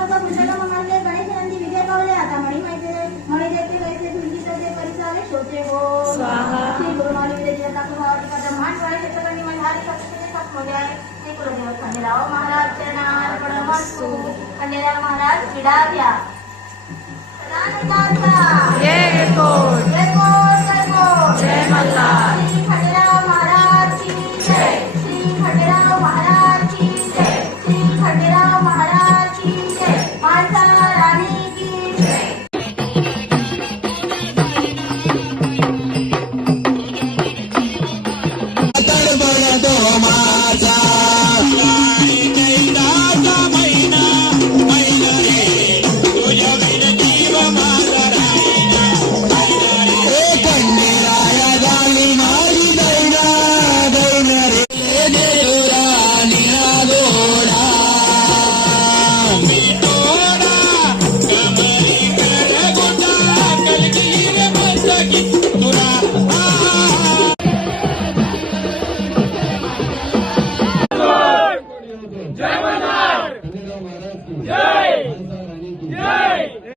मुख कुशल मंगले गणेश नंदी विजय पावले आता मणि देते वैसे धुंजी ते परिसाले शोचे हो स्वाहा श्री गुरु माली विजय देवता कुमार का ब्रह्मांड वाले क्षेत्रनी मधारी शक्ति सब हो जाए श्री कुलदेव खंडेराव महाराज चरणा अर्पणमस्तु खंडेराव महाराज विडा द्या जय कोट जय मल्हार श्री खंडेराव महाराज की जय श्री खंडेराव महाराज की जय श्री खंडेराव महाराज की जय माता रानी की जय जय